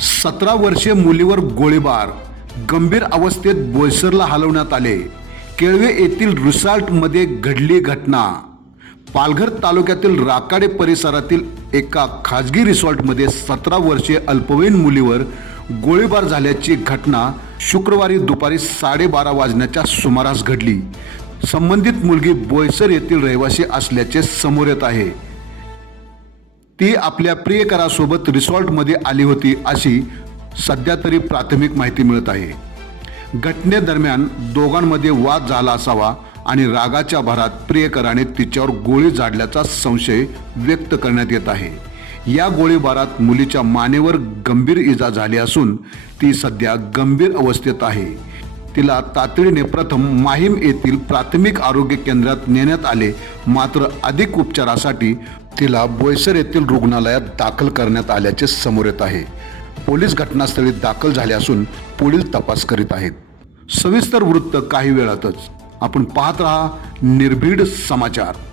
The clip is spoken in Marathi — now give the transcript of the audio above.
सतरा वर्षीय मुलीवर गोळीबार. गंभीर अवस्थेत बोईसरला हलवण्यात आले. केळवे येथील रिसॉर्टमध्ये घडली घटना. पालघर तालुक्यातील राकाडे परिसरातील एका खाजगी रिसॉर्टमध्ये सतरा वर्षीय अल्पवयीन मुलीवर गोळीबार झाल्याची घटना शुक्रवारी दुपारी साडेबारा वाजण्याच्या सुमारास घडली. संबंधित मुलगी बोईसर येथील रहिवासी असल्याचे समोर येत आहे. ती आपल्या प्रियकरासोबत रिसॉर्टमध्ये आली होती अशी सध्या तरी प्राथमिक माहिती मिळत आहे. घटनेदरम्यान दोघांमध्ये वाद झाला असावा आणि रागाच्या भरात प्रियकराने तिच्यावर गोळी झाडल्याचा संशय व्यक्त करण्यात येत आहे. या गोळीबारात मुलीच्या मानेवर गंभीर इजा झाली असून ती सध्या गंभीर अवस्थेत आहे. तिला तातडीने प्रथम माहीम येथील प्राथमिक आरोग्य केंद्रात नेण्यात आले मात्र अधिक उपचारासाठी तिला बोयसर येथील रुग्णालयात दाखल करण्यात आल्याचे समोर येत आहे. पोलीस घटनास्थळी दाखल झाले असून पुढील तपास करीत आहेत. सविस्तर वृत्त काही वेळातच. आपण पाहत रहा निर्भीड समाचार.